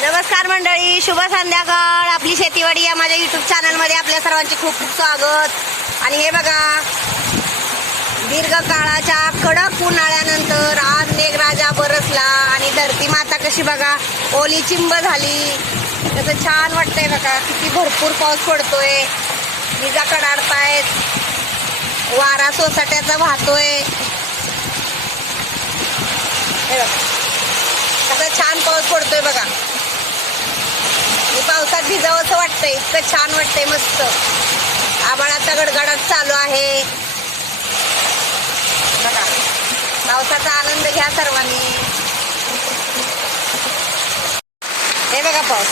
नमस्कार मंडळी शुभ संध्याकाळ. आपली शेतीवाडी या माझ्या युट्यूब चॅनलमध्ये आपल्या सर्वांचे खूप खूप स्वागत. आणि हे बघा दीर्घकाळाच्या कडक उन्हाळ्यानंतर आज मेघराजा बरसला आणि धरती माता कशी बघा ओली चिंब झाली. कसं छान वाटतंय बघा किती भरपूर पाऊस पडतोय. विजा कडाडतायत. वारा सोसाट्याचा वाहतोय. हे बघा छान पाऊस पडतोय बघा. भिजावंसं वाटतंय. इतकं छान वाटतंय मस्त. आबाळाचा गडगडाट चालू आहे. बघा. पावसाचा आनंद घ्या सर्वांनी. हे बघा पाऊस.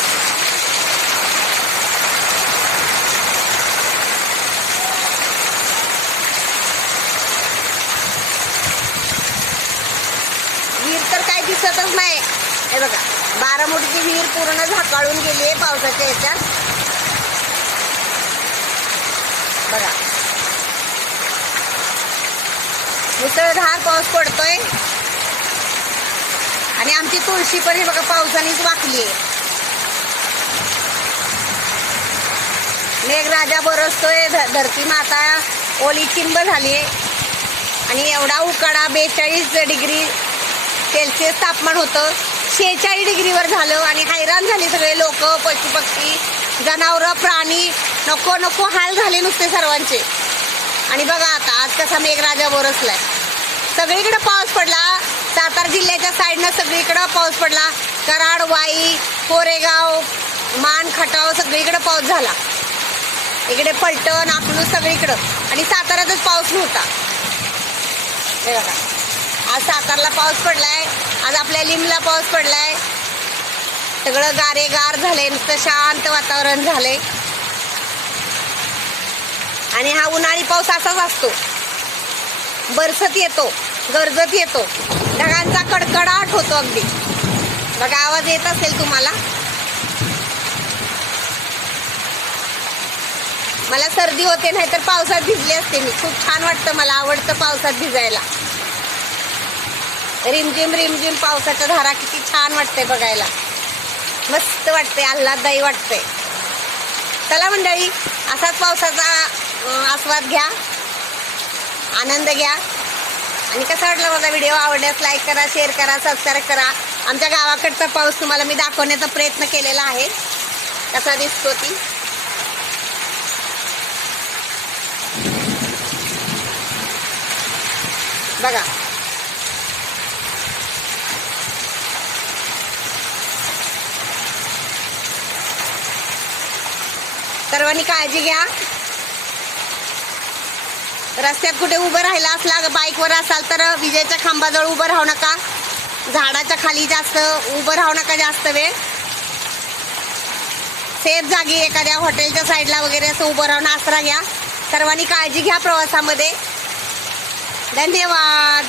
विहीर तर काय दिसतच नाही. हे बघा बारामुटीची विहीर पूर्ण झाकाळून गेली आहे पावसाच्या याच्यात बघा. मुसळधार पाऊस पडतोय. आणि आमची तुळशी पण हे बघा पावसानेच वाकली आहे. मेघराजा बरसतोय धरती माता ओली चिंब झाली आहे. आणि एवढा उकाडा बेचाळीस डिग्री सेल्सिअस तापमान होतं. शेहेचाळीस डिग्रीवर झालं आणि हैराण झाले सगळे लोक पशु पक्षी जनावरं प्राणी. नको नको हाल झाले नुसते सर्वांचे. आणि बघा आता आज कसा मेघराजा बोरसलाय सगळीकडे पाऊस पडला. सातारा जिल्ह्याच्या साईडनं सगळीकडं पाऊस पडला. कराड वाई कोरेगाव मान खटाव सगळीकडे पाऊस झाला. इकडे पलटण अकलूज सगळीकडं. आणि साताऱ्यातच पाऊस नव्हता. आज सातारला पाऊस पडलाय. आज आपल्या लिमला पाऊस पडलाय. सगळं गारेगार झालंय झाले नुसतं शांत वातावरण झालंय. आणि हा उन्हाळी पाऊस असाच असतो. बरसत येतो गरजत येतो. ढगांचा कडकडाट होतो अगदी. बघा आवाज येत असेल तुम्हाला? मला सर्दी होते नाही तर पावसात भिजले असते मी. खूप छान वाटतं मला आवडतं पावसात भिजायला. रिमझिम रिमझिम पावसाच्या धारा किती छान वाटते बघायला. मस्त वाटते आल्हाददायी वाटते. चला मंडळी असाच पावसाचा आस्वाद घ्या आनंद घ्या. आणि कसा वाटला माझा व्हिडिओ? आवडल्यास लाईक करा शेअर करा सबस्क्राईब करा. आमच्या गावाकडचा पाऊस तुम्हाला मी दाखवण्याचा प्रयत्न केलेला आहे. कसा दिसतो ती? बघा. सर्वांनी काळजी घ्या. रस्त्यात कुठे उभं राहिला असला बाईकवर असाल तर विजेच्या खांबाजवळ उभं राहू नका. झाडाच्या खाली जास्त उभं राहू नका जास्त वेळ. सेफ जागी एखाद्या हॉटेलच्या साईडला वगैरे असं उभं राहून आसरा घ्या. सर्वांनी काळजी घ्या प्रवासामध्ये. धन्यवाद.